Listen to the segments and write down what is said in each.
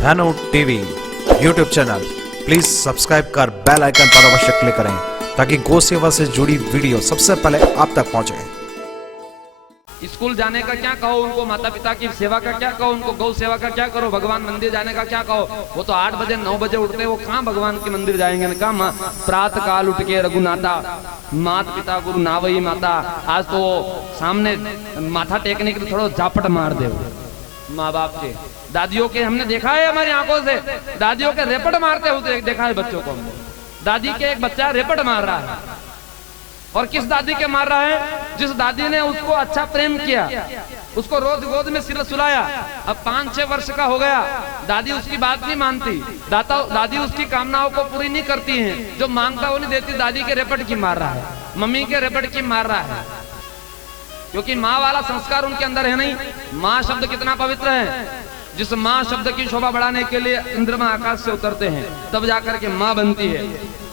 धनु TV YouTube channel please subscribe कर bell icon पर अवश्य क्लिक करें ताकि गौ सेवा से जुड़ी वीडियो सबसे पहले आप तक पहुंचे। स्कूल जाने का क्या कहो उनको, माता पिता की सेवा का क्या कहो उनको, गौ सेवा का क्या करो, भगवान मंदिर जाने का क्या कहो। वो तो 8 बजे 9 बजे उठते, वो कहाँ भगवान के मंदिर जाएंगे। कहा प्रातः काल उठ के रघुनाथा माता पिता गुरु नावई माता, आज तो सामने माथा टेकने के लिए थोड़ा झापट मार दे माँ बाप के। दादियों के हमने देखा है हमारी आंखों से, दादियों के रेपट मारते हुए देखा है बच्चों को। दादी के एक बच्चा रेपट मार रहा है, और किस दादी के मार रहा है? जिस दादी ने उसको अच्छा प्रेम किया, उसको रोज गोद में सिर सुलाया। अब 5-6 वर्ष का हो गया, दादी उसकी बात नहीं मानती, दादी उसकी कामनाओं को पूरी नहीं करती है, जो मांगता वो नहीं देती। दादी के रेपट की मार रहा है, मम्मी के रेपट की मार रहा है, क्योंकि माँ वाला संस्कार उनके अंदर है नहीं। माँ शब्द कितना पवित्र है, जिस माँ शब्द की शोभा बढ़ाने के लिए इंद्रमा आकाश से उतरते हैं तब जाकर के माँ बनती है।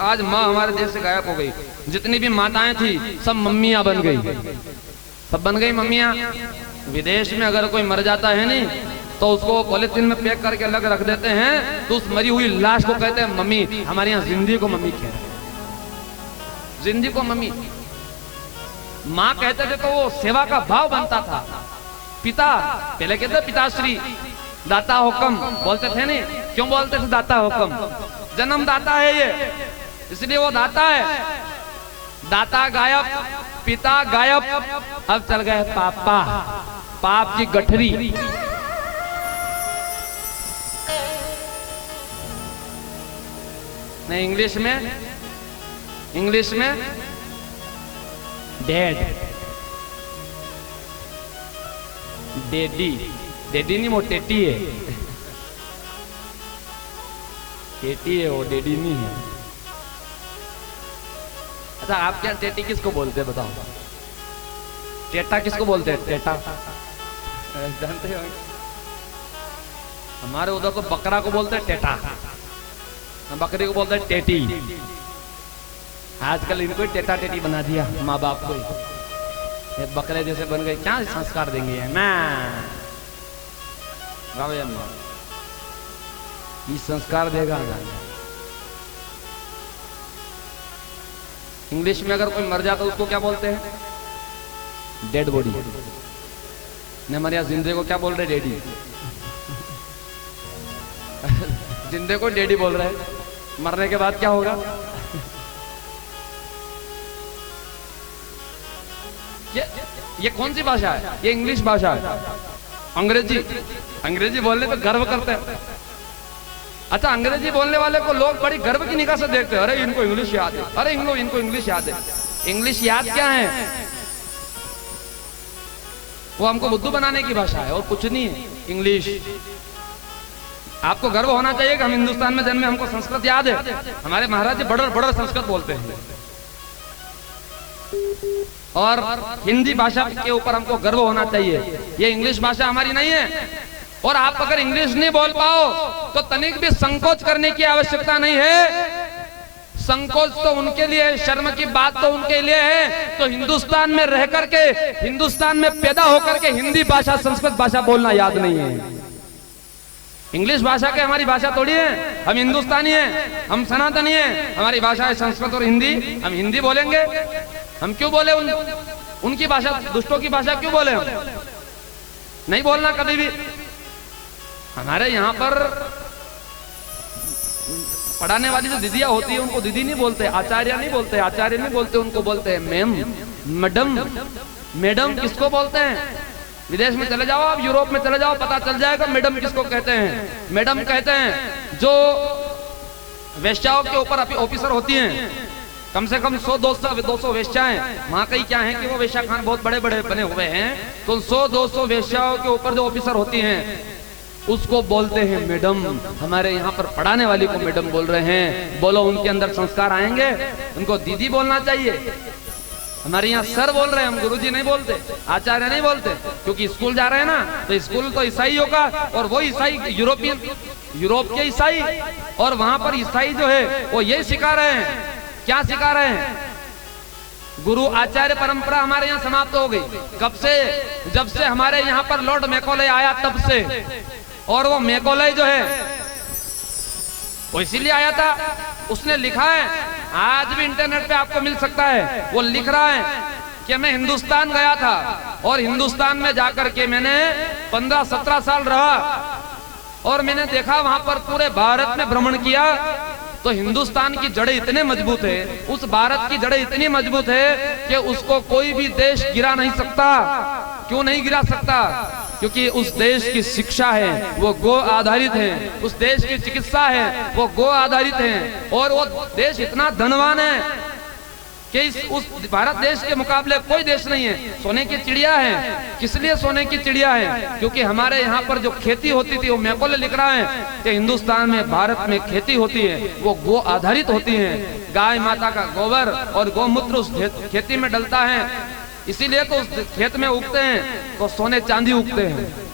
आज माँ हमारे देश से गायब हो गई। जितनी भी माताएं थी सब मम्मियां बन गई, सब बन गई मम्मियां। विदेश में अगर कोई मर जाता है नहीं तो उसको पॉलिथीन में पैक करके अलग रख देते हैं, तो उस मरी हुई लाश को कहते हैं मम्मी। हमारे यहाँ जिंदगी को मम्मी कहते हैं, जिंदगी को मम्मी। माँ कहते थे तो वो सेवा का भाव बनता था। पिता पहले कहते पिताश्री, दाता हुक्म बोलते थे नहीं, क्यों बोलते थे दाता हुक्म? जन्मदाता है ये, इसलिए वो दाता है। दाता गायब, पिता गायब, अब चल गए पापा, पाप की गठरी। नहीं, इंग्लिश में डैड, डेडी, डेडी नहीं, वो टेटी है, टेटी है वो, डेडी नहीं है। अच्छा, आप क्या टेटी किसको बोलते हैं बताओ? टेटा किसको बोलते हैं? टेटा जानते हो? हमारे उधर को बकरा को बोलते हैं टेटा, बकरी को बोलते हैं टेटी। आजकल इनको टेटा टेटी बना दिया माँ बाप को, ये बकरे जैसे बन गए। क्या संस्कार देंगे ये संस्कार देगा। इंग्लिश में अगर कोई मर जाता है उसको क्या बोलते हैं? Dead body. ने हमारे यहाँ जिंदे को क्या बोल रहे? डेडी। जिंदे को डेडी बोल रहे हैं, मरने के बाद क्या होगा? ये कौन सी भाषा है? ये इंग्लिश भाषा है। अंग्रेजी बोलने तो गर्व करते हैं। अच्छा, अंग्रेजी बोलने वाले को लोग बड़ी गर्व की निगाह से देखते हैं, अरे इनको इंग्लिश याद है, अरे इनको इंग्लिश याद है। इंग्लिश याद क्या है? वो हमको बुद्धू बनाने की भाषा है और कुछ नहीं है इंग्लिश। आपको गर्व होना चाहिए कि हम हिंदुस्तान में जन्मे, हमको संस्कृत याद है। हमारे महाराज जी बड़ा संस्कृत बोलते हैं, और हिंदी भाषा के ऊपर हमको गर्व होना चाहिए। ये इंग्लिश भाषा हमारी नहीं है। और आप अगर इंग्लिश नहीं बोल पाओ तो तनिक भी संकोच करने की आवश्यकता नहीं है। संकोच तो उनके लिए है, शर्म की बात तो उनके लिए है तो हिंदुस्तान में रह करके, हिंदुस्तान में पैदा होकर के हिंदी भाषा संस्कृत भाषा बोलना याद नहीं है। इंग्लिश भाषा के हमारी भाषा थोड़ी है, हम हिंदुस्तानी हैं, हम सनातनी हैं। हमारी भाषा है संस्कृत और हिंदी, हम हिंदी बोलेंगे। हम क्यों बोले उनकी भाषा, दुष्टों की भाषा क्यों बोले? हम नहीं बोलना कभी भी। हमारे यहाँ पर पढ़ाने वाली जो दीदियाँ होती है उनको दीदी नहीं बोलते, आचार्य नहीं बोलते, आचार्य नहीं बोलते, उनको बोलते हैं मैम, मैडम। मैडम किसको बोलते हैं? विदेश में चले जाओ आप, यूरोप में चले जाओ, पता चल जाएगा मैडम किसको कहते हैं। मैडम कहते हैं जो वेश्याओं के ऊपर ऑफिसर होती हैं, कम से कम 100-200 वेश्याएं। वहां कहीं क्या है कि वो वेश्या खान बहुत बड़े बड़े बने हुए हैं, तो 100-200 वेश्याओं के ऊपर जो ऑफिसर होती हैं उसको बोलते हैं मैडम। हमारे यहाँ पर पढ़ाने वाली को मैडम बोल रहे हैं। बोलो उनके अंदर संस्कार आएंगे? उनको दीदी बोलना चाहिए। हमारे यहाँ सर बोल रहे हैं, हम गुरुजी नहीं बोलते, आचार्य नहीं बोलते, क्योंकि स्कूल जा रहे हैं ना, तो स्कूल तो ईसाइयों का, और वो ईसाई यूरोप के ईसाई, और वहां पर ईसाई जो है वो ये सिखा रहे हैं। क्या सिखा रहे हैं? गुरु आचार्य परंपरा हमारे यहाँ समाप्त हो गई। कब से? जब से हमारे यहाँ पर लॉर्ड मैकॉले आया तब से। और वो मैकॉले जो है वो इसीलिए आया था। उसने लिखा है, आज भी इंटरनेट पे आपको मिल सकता है, वो लिख रहा है कि मैं हिंदुस्तान गया था और हिंदुस्तान में जाकर के मैंने 15-17 साल रहा और मैंने देखा वहां पर पूरे भारत में भ्रमण किया तो हिंदुस्तान की जड़ें इतने मजबूत है, उस भारत की जड़ें इतनी मजबूत है कि उसको कोई भी देश गिरा नहीं सकता। क्यों नहीं गिरा सकता? क्योंकि उस देश की शिक्षा है वो गो आधारित है, उस देश की चिकित्सा है वो गो आधारित है, और वो देश इतना धनवान है कि उस भारत देश के मुकाबले कोई देश नहीं है। सोने की चिड़िया है। किस लिए सोने की चिड़िया है? क्योंकि हमारे यहाँ पर जो खेती होती थी, वो मैकोले लिख रहा है कि हिंदुस्तान में भारत में खेती होती है वो गो आधारित होती है। गाय माता का गोबर और गौमूत्र उस खेती में डलता है, इसीलिए तो उस खेत में उगते हैं तो सोने चांदी उगते हैं।